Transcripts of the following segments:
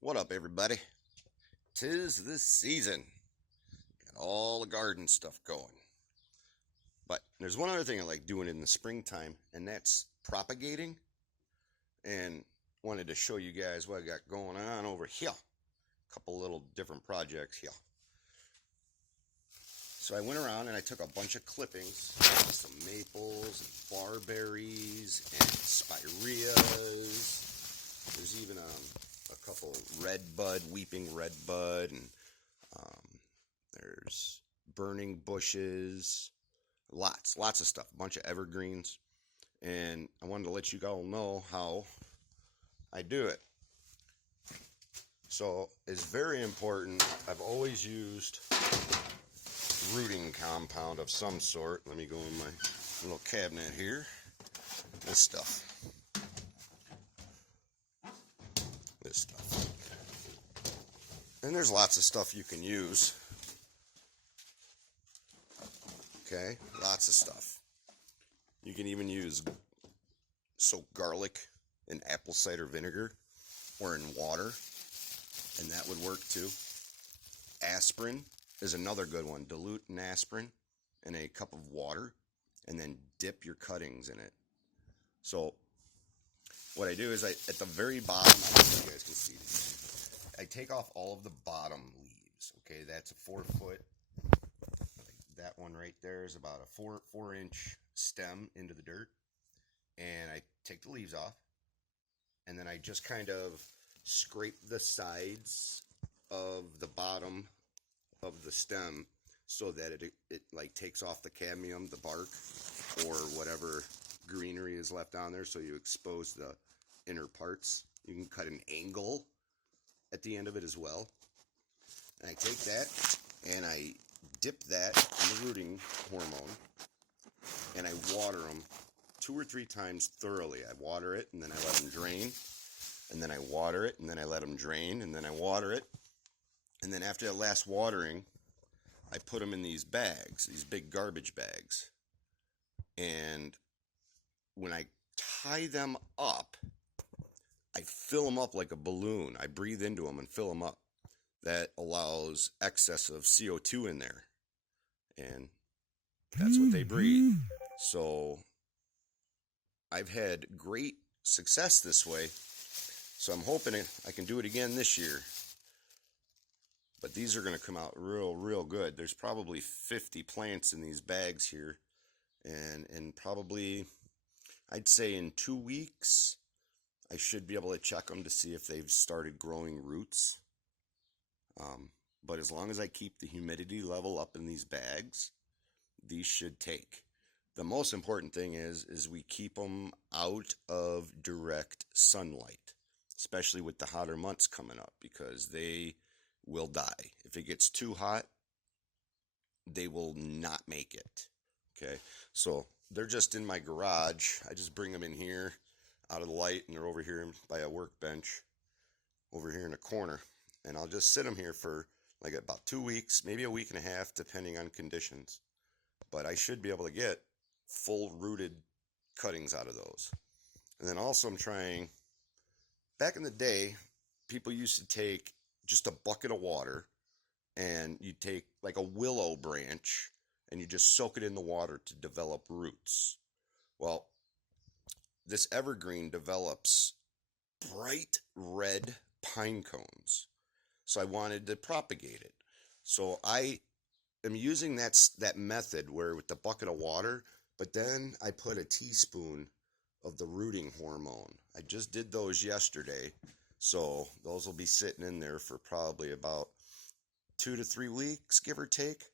What up, everybody? Tis the season. Got all the garden stuff going. But there's one other thing I like doing in the springtime, and that's propagating. And wanted to show you guys what I got going on over here. A couple little different projects here. So I went around and I took a bunch of clippings, some maples, and barberries, and spireas. There's even a couple red bud, weeping red bud, and there's burning bushes, lots of stuff, a bunch of evergreens. And I wanted to let you all know how I do it. So it's very important. I've always used rooting compound of some sort. Let me go in my little cabinet here. This stuff. And there's lots of stuff you can use. Okay, lots of stuff. You can even use garlic in apple cider vinegar or in water, and that would work too. Aspirin is another good one. Dilute an aspirin in a cup of water and then dip your cuttings in it. So what I do is at the very bottom, I don't know if you guys can see these, I take off all of the bottom leaves. Okay, that's a 4 foot. That one right there is about a 4 inch stem into the dirt, and I take the leaves off, and then I just kind of scrape the sides of the bottom of the stem so that it like takes off the cadmium, the bark, or whatever greenery is left on there, so you expose the inner parts. You can cut an angle at the end of it as well. And I take that and I dip that in the rooting hormone, and I water them 2 or 3 times thoroughly. I water it, and then I let them drain, and then I water it, and then I let them drain, and then I water it. And then after that last watering, I put them in these bags, these big garbage bags. And when I tie them up, I fill them up like a balloon. I breathe into them and fill them up. That allows excess of CO2 in there. And that's what they breathe. So I've had great success this way. So I'm hoping I can do it again this year. But these are going to come out real good. There's probably 50 plants in these bags here. And probably, I'd say in 2 weeks, I should be able to check them to see if they've started growing roots. But as long as I keep the humidity level up in these bags, these should take. The most important thing is we keep them out of direct sunlight, especially with the hotter months coming up, because they will die. If it gets too hot, they will not make it. Okay, so they're just in my garage. I just bring them in here out of the light, and they're over here by a workbench over here in a corner. And I'll just sit them here for like about 2 weeks, maybe a week and a half, depending on conditions. But I should be able to get full rooted cuttings out of those. And then also I'm trying, back in the day, people used to take just a bucket of water, and you take like a willow branch and you just soak it in the water to develop roots. Well, this evergreen develops bright red pine cones. So I wanted to propagate it. So I am using that method where with the bucket of water, but then I put a teaspoon of the rooting hormone. I just did those yesterday. So those will be sitting in there for probably about 2 to 3 weeks, give or take.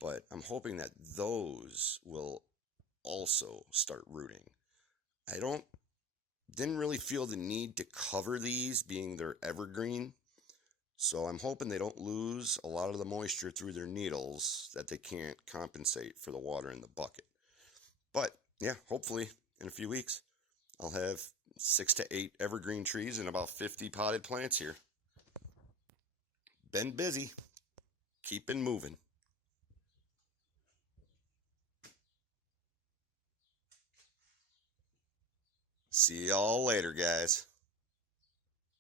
But I'm hoping that those will also start rooting. I didn't really feel the need to cover these, being they're evergreen. So I'm hoping they don't lose a lot of the moisture through their needles, that they can't compensate for the water in the bucket. But yeah, hopefully in a few weeks, I'll have 6 to 8 evergreen trees and about 50 potted plants here. Been busy, keeping moving. See y'all later, guys.